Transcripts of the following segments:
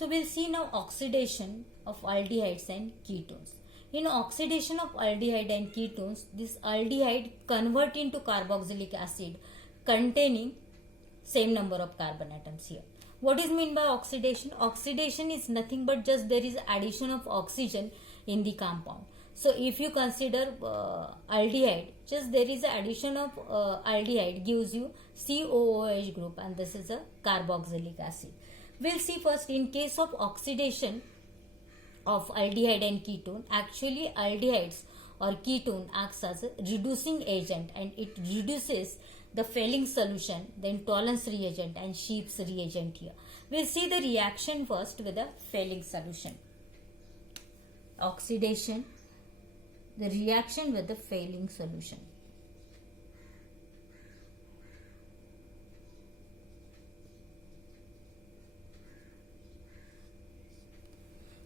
So we'll see now oxidation of aldehydes and ketones. In oxidation of aldehyde and ketones, this aldehyde convert into carboxylic acid containing same number of carbon atoms here. What is meant by oxidation? Oxidation is nothing but just there is addition of oxygen in the compound. So if you consider aldehyde, just there is addition of aldehyde gives you COOH group, and this is a carboxylic acid. We'll see first in case of oxidation of aldehyde and ketone. Actually aldehydes or ketone acts as a reducing agent, and it reduces the Fehling solution, then Tollens reagent and Sheep's reagent here. We'll see the reaction first with the Fehling solution. Oxidation, the reaction with the Fehling solution.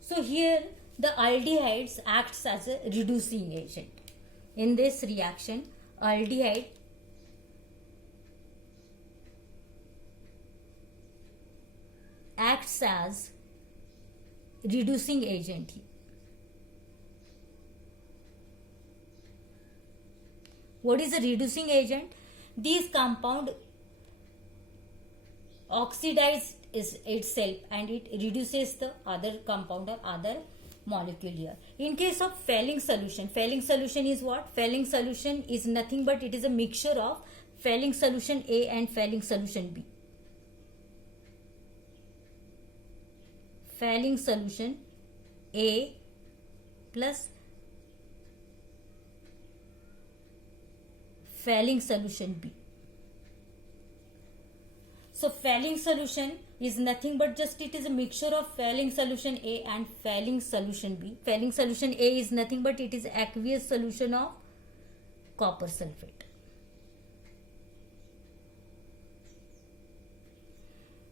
So here the aldehydes acts as a reducing agent. In this reaction, aldehyde acts as reducing agent here. What is a reducing agent? These compound oxidizes itself and it reduces the other compound or other molecule here. In case of Fehling solution is what? Fehling solution is nothing but it is a mixture of Fehling solution A and Fehling solution B. Fehling solution A plus Fehling solution B. So Fehling solution is nothing but just it is a mixture of Fehling solution A and Fehling solution B. Fehling solution A is nothing but it is aqueous solution of copper sulfate.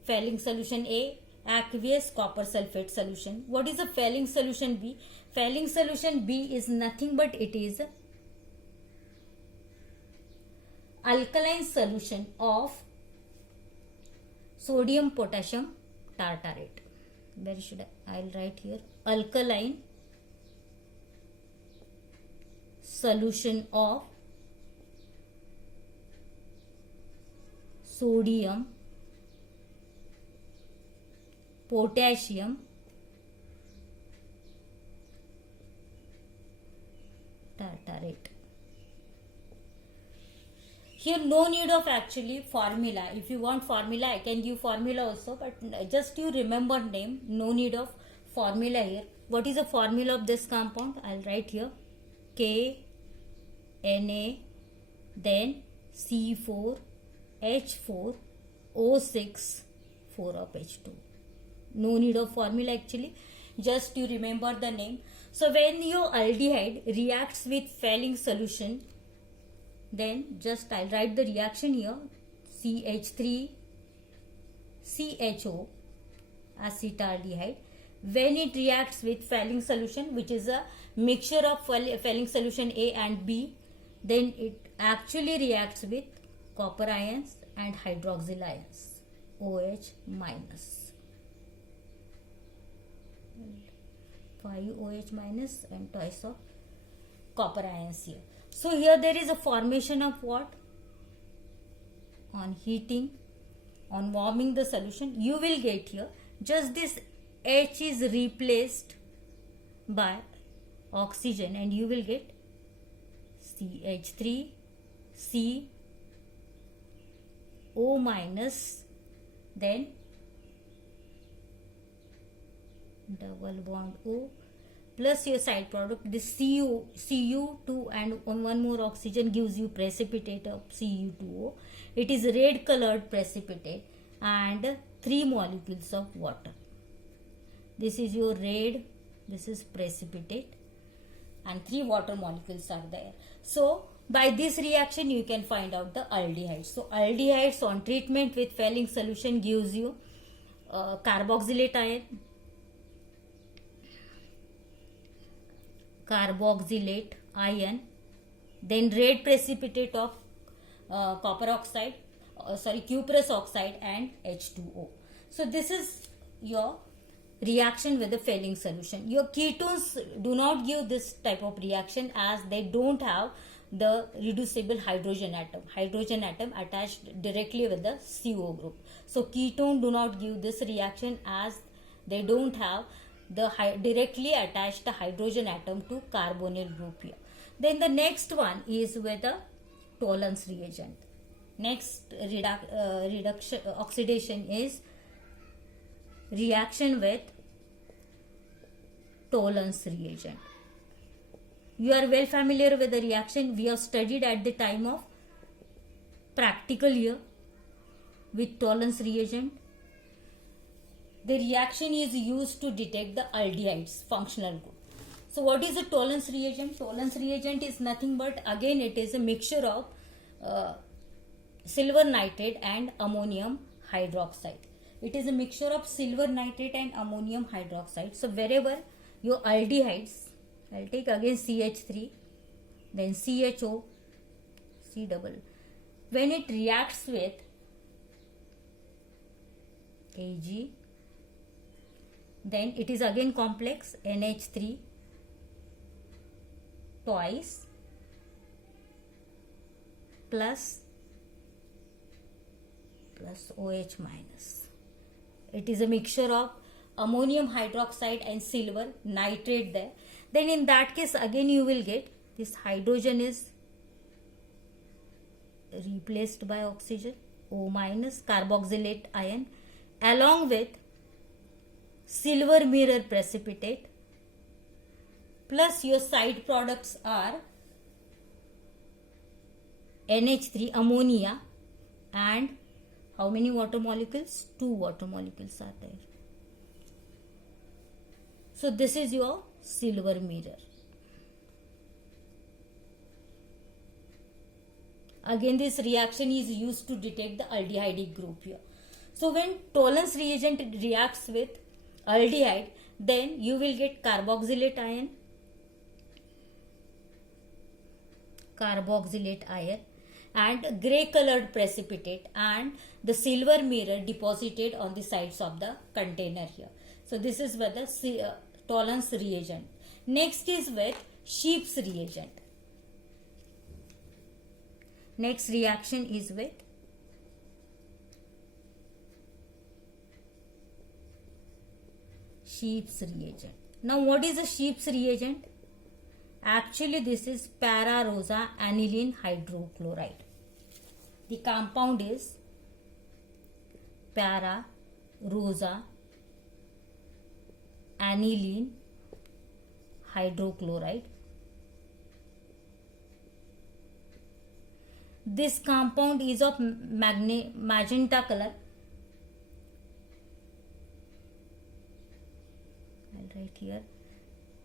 Fehling solution A, aqueous copper sulfate solution. What is a Fehling solution B? Fehling solution B is nothing but it is alkaline solution of sodium potassium tartarate. Where should I'll write here alkaline solution of sodium potassium tartarate. Here no need of actually formula. If you want formula, I can give formula also, but just you remember name. No need of formula here. What is the formula of this compound? I'll write here K Na, then C4 H4 O6 4 of H2. No need of formula actually. Just you remember the name. So when your aldehyde reacts with Fehling solution, then just I'll write the reaction here CH3 CHO acetaldehyde. When it reacts with Fehling solution, which is a mixture of Fehling solution A and B, then it actually reacts with copper ions and hydroxyl ions, OH minus, 5 OH minus and twice of copper ions here. So here there is a formation of what? On heating, on warming the solution, you will get here just this H is replaced by oxygen and you will get CH3 C O minus, then double bond O plus your side product, this Cu2 and one more oxygen gives you precipitate of Cu2O. It is red colored precipitate and 3 molecules of water. This is your red, this is precipitate and 3 water molecules are there. So by this reaction you can find out the aldehydes. So aldehydes on treatment with Fehling solution gives you carboxylate ion, then red precipitate of cuprous oxide and H2O. So this is your reaction with the failing solution. Your ketones do not give this type of reaction as they don't have the reducible hydrogen atom attached directly with the CO group. So ketone do not give this reaction as they don't have the directly attached hydrogen atom to carbonyl group here. Then the next one is with the Tollens reagent. Next reduction oxidation is reaction with Tollens reagent. You are well familiar with the reaction we have studied at the time of practical year with Tollens reagent. The reaction is used to detect the aldehydes functional group. So what is a Tollens reagent? Tollens reagent is nothing but, again, it is a mixture of silver nitrate and ammonium hydroxide. It is a mixture of silver nitrate and ammonium hydroxide. So wherever your aldehydes, I'll take again CH3, then CHO, C double. When it reacts with Ag, then it is again complex NH3 twice plus OH minus. It is a mixture of ammonium hydroxide and silver nitrate there. Then in that case again you will get this hydrogen is replaced by oxygen, O minus carboxylate ion, along with silver mirror precipitate, plus your side products are NH3 ammonia and how many water molecules? 2 water molecules are there. So this is your silver mirror. Again, this reaction is used to detect the aldehydic group here. So when Tollens reagent reacts with aldehyde, then you will get carboxylate ion, and grey colored precipitate and the silver mirror deposited on the sides of the container here. So this is with the Tollens reagent. Next is with Sheep's reagent. Next reaction is with Sheep's reagent. Now what is a Sheep's reagent? Actually this is para-rosa aniline hydrochloride. The compound is para-rosa aniline hydrochloride. This compound is of magenta color. I'll write here.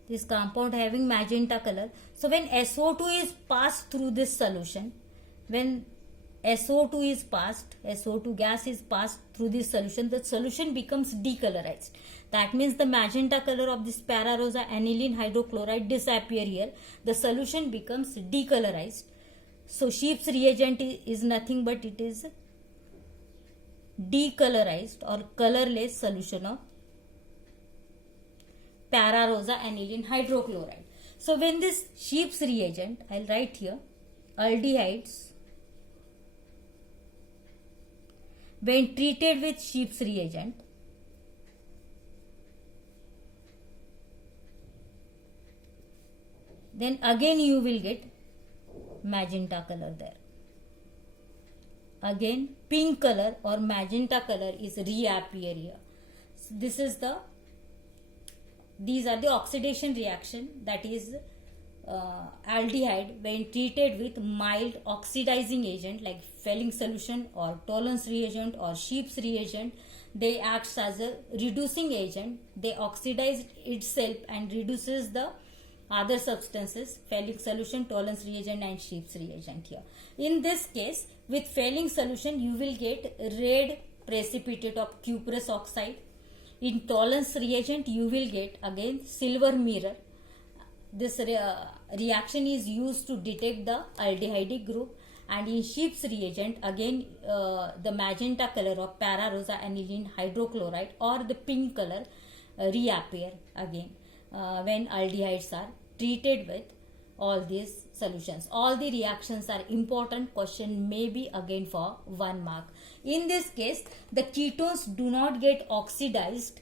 This compound having magenta color. So when SO2 is passed through this solution, when SO2 gas is passed through this solution, the solution becomes decolorized. That means the magenta color of this para-rosa aniline hydrochloride disappear here. The solution becomes decolorized. So Sheep's reagent is nothing but it is decolorized or colorless solution of para-rosa aniline hydrochloride. So when this Sheep's reagent, I'll write here, aldehydes, when treated with Sheep's reagent, then again you will get magenta color there. Again pink color or magenta color is reappear here. So these are the oxidation reaction, that is aldehyde when treated with mild oxidizing agent like Fehling solution or Tollens reagent or Sheep's reagent. They act as a reducing agent. They oxidize itself and reduces the other substances, Fehling solution, Tollens reagent and Sheep's reagent here. In this case, with Fehling solution, you will get red precipitate of cuprous oxide. In Tollens reagent, you will get again silver mirror. This reaction is used to detect the aldehydic group. And in Sheep's reagent, again the magenta color of para-rosa aniline hydrochloride or the pink color reappear again when aldehydes are treated with all these solutions. All the reactions are important. Question may be again for 1 mark. In this case, the ketones do not get oxidized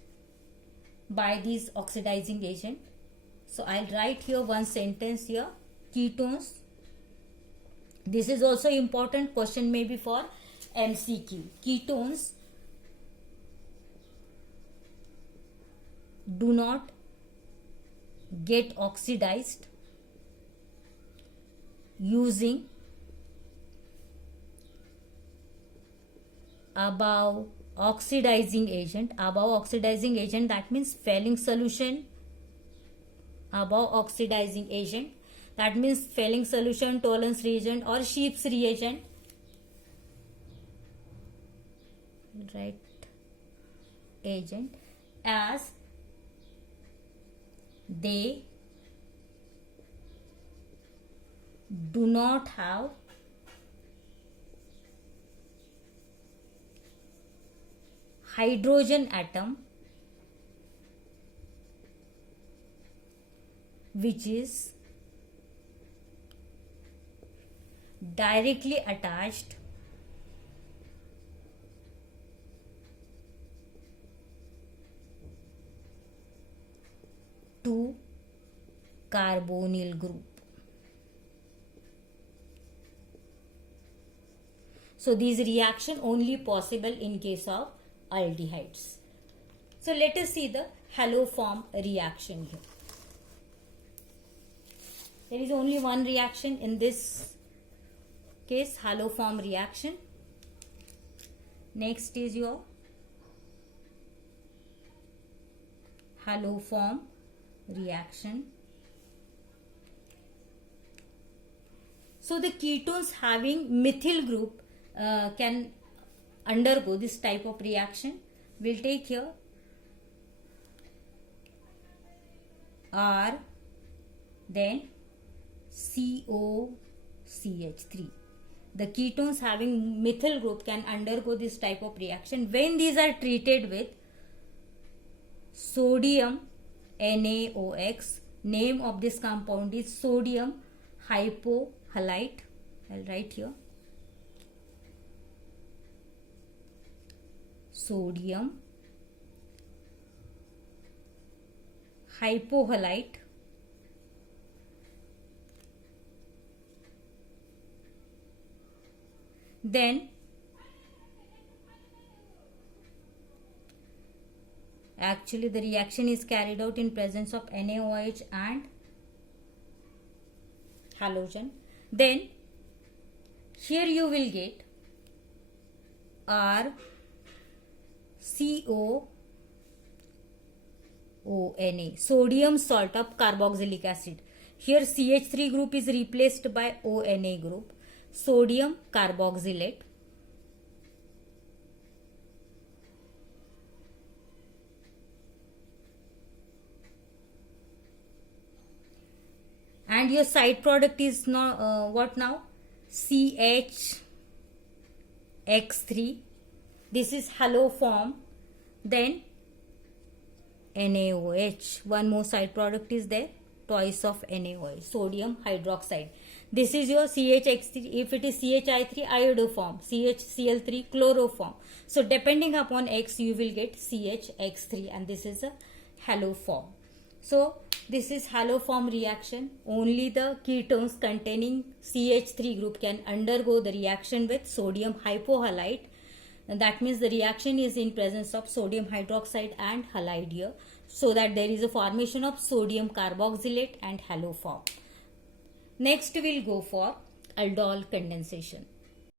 by this oxidizing agent. So I'll write here one sentence here. Ketones. This is also important. Question may be for MCQ. Ketones do not get oxidized using above oxidizing agent. Above oxidizing agent, that means Fehling solution. Above oxidizing agent, that means Fehling solution, Tollens reagent or Sheep's reagent. Right, agent, as they do not have hydrogen atom which is directly attached to carbonyl group. So these reaction only possible in case of aldehydes. So let us see the haloform reaction here. There is only one reaction in this case, haloform reaction. Next is your haloform reaction. So the ketones having methyl group can undergo this type of reaction. We'll take here R, then COCH3. The ketones having methyl group can undergo this type of reaction when these are treated with sodium NaOX. Name of this compound is sodium hypohalite. I'll write here sodium hypohalite. Then actually the reaction is carried out in presence of NaOH and halogen. Then here you will get RCOONA, sodium salt of carboxylic acid. Here CH3 group is replaced by ONA group, sodium carboxylate. And your side product is now what now? CHX3. This is haloform. Then NaOH. One more side product is there. Twice of NaOH. Sodium hydroxide. This is your CHX3. If it is CHI3, iodoform. CHCl3, chloroform. So depending upon X, you will get CHX3, and this is a haloform. So this is haloform reaction. Only the ketones containing CH3 group can undergo the reaction with sodium hypohalite. And that means the reaction is in presence of sodium hydroxide and halide here, so that there is a formation of sodium carboxylate and haloform. Next we'll go for aldol condensation.